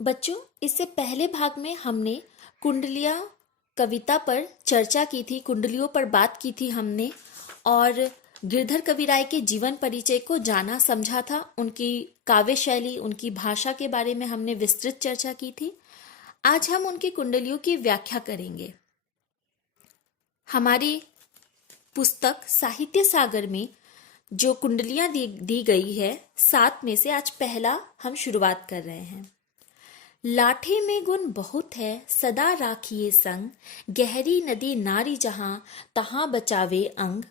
बच्चों, इससे पहले भाग में हमने कुंडलियाँ कविता पर चर्चा की थी, कुंडलियों पर बात की थी हमने, और गिरधर कविराय के जीवन परिचय को जाना समझा था। उनकी काव्य शैली, उनकी भाषा के बारे में हमने विस्तृत चर्चा की थी। आज हम उनकी कुंडलियों की व्याख्या करेंगे। हमारी पुस्तक साहित्य सागर में जो कुंडलियां दी गई है, 7 में से आज पहला हम शुरुआत कर रहे हैं। लाठे में गुण बहुत है, सदा राखिए संग, गहरी नदी नारी जहां, तहां बचावे अंग,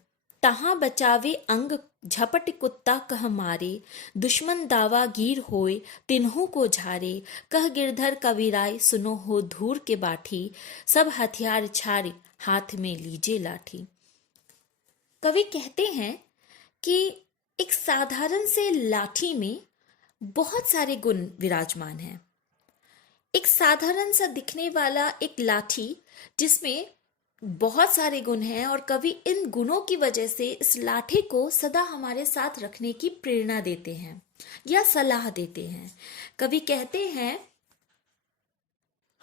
तहां बचावे अंग, झपट कुत्ता कह मारे, दुश्मन दावा गीर होए, तिन्हू को झारे, कह गिरधर कविराय सुनो हो धूर के बाठी, सब हथियार छारे, हाथ में लीजे लाठी। कवि कहते हैं कि एक साधारण से लाठी में बहुत सारे गुण विराजमान हैं। एक साधारण सा दिखने वाला एक लाठी जिसमें बहुत सारे गुण हैं, और कवि इन गुणों की वजह से इस लाठी को सदा हमारे साथ रखने की प्रेरणा देते हैं या सलाह देते हैं। कवि कहते हैं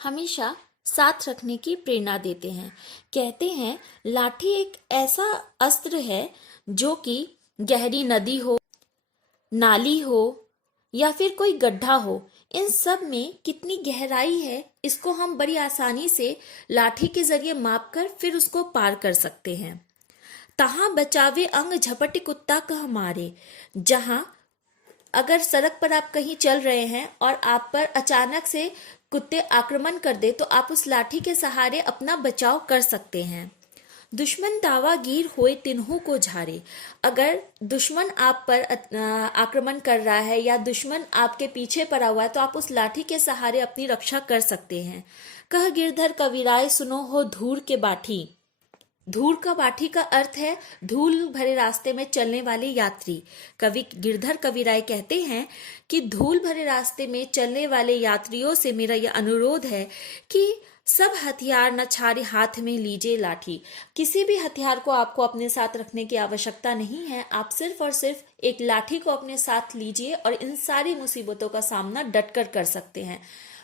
हमेशा साथ रखने की प्रेरणा देते हैं। कहते हैं लाठी एक ऐसा अस्त्र है जो कि गहरी नदी हो, नाली हो या फिर कोई गड्ढा हो, इन सब में कितनी गहराई है इसको हम बड़ी आसानी से लाठी के जरिए माप कर फिर उसको पार कर सकते हैं। तहां बचावे अंग, झपटी कुत्ता कह मारे। जहां अगर सड़क पर आप कहीं चल रहे हैं और आप पर अचानक से कुत्ते आक्रमण कर दे तो आप उस लाठी के सहारे अपना बचाव कर सकते हैं। दुश्मन दावा गीर होए, तिन्हों को झारे। अगर दुश्मन आप पर आक्रमण कर रहा है या दुश्मन आपके पीछे पड़ा हुआ है तो आप उस लाठी के सहारे अपनी रक्षा कर सकते हैं। कह गिरधर कविराय सुनो हो धूर के बाठी। धूल का बाठी का अर्थ है धूल भरे रास्ते में चलने वाले यात्री। कवि गिरधर कविराय कहते हैं कि धूल भरे रास्ते में चलने वाले यात्रियों से मेरा यह अनुरोध है कि सब हथियार न छाड़े, हाथ में लीजिए लाठी। किसी भी हथियार को आपको अपने साथ रखने की आवश्यकता नहीं है। आप सिर्फ और सिर्फ एक लाठी को अपने साथ लीजिए और इन सारी मुसीबतों का सामना डटकर कर सकते हैं।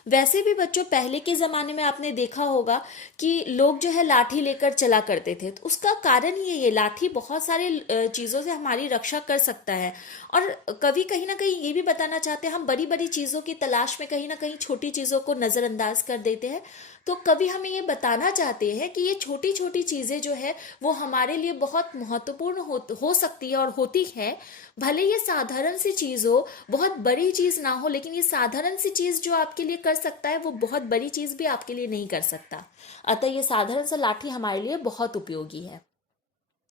वैसे भी बच्चों, पहले के ज़माने में आपने देखा होगा कि लोग जो है लाठी लेकर चला करते थे, तो उसका कारण ये लाठी बहुत सारे चीज़ों से हमारी रक्षा कर सकता है। और कवि कहीं ना कहीं ये भी बताना चाहते हैं हम बड़ी बड़ी चीज़ों की तलाश में कहीं ना कहीं छोटी चीज़ों को नज़रअंदाज कर देते हैं। तो कवि हमें ये बताना चाहते हैं कि ये छोटी छोटी चीज़ें जो है वो हमारे लिए बहुत महत्वपूर्ण हो सकती है और होती है। भले ये साधारण सी चीज़ हो, बहुत बड़ी चीज़ ना हो, लेकिन ये साधारण सी चीज़ जो आपके लिए कर सकता है वो बहुत बड़ी चीज़ भी आपके लिए नहीं कर सकता। अतः ये साधारण सा लाठी हमारे लिए बहुत उपयोगी है।